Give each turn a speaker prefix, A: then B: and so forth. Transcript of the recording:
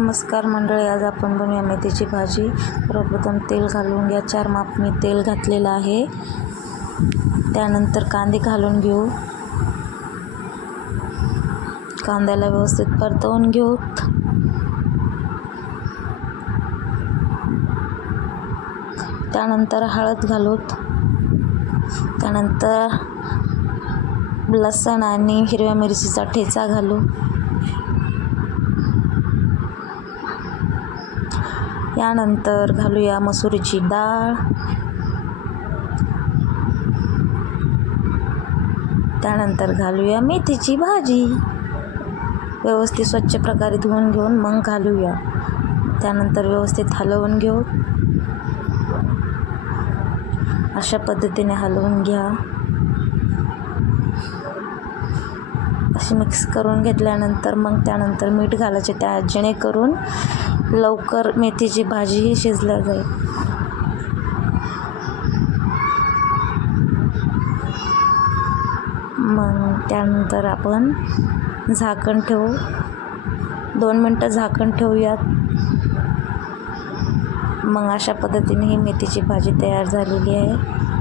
A: नमस्कार मंडळी आज आपण बनवूया मेथीची भाजी. सर्वप्रथम तेल घालून घ्या. चार माप मी तेल घातलेलं आहे. त्यानंतर कांदे घालून घेऊ. कांद्याला व्यवस्थित परतवून घेऊ. त्यानंतर हळद घालूत त्यानंतर लसण आणि हिरव्या मिरचीचा ठेचा घालू यानंतर घालूया मसुरीची डाळ. त्यानंतर घालूया मेथीची भाजी. व्यवस्थित स्वच्छ प्रकारे धुवून घेऊन मग घालूया. त्यानंतर व्यवस्थित हलवून घेऊ. अशा पद्धतीने हलवून घ्या. अशी मिक्स करून घेतल्यानंतर मग त्यानंतर मीठ घालायचे त्या जेणेकरून लवकर मेथीची भाजीही शिजल्या जाईल. मग त्यानंतर आपण झाकण ठेवू. दोन मिनटं झाकण ठेवूयात. मग अशा पद्धतीने ही मेथीची भाजी तयार झालेली आहे.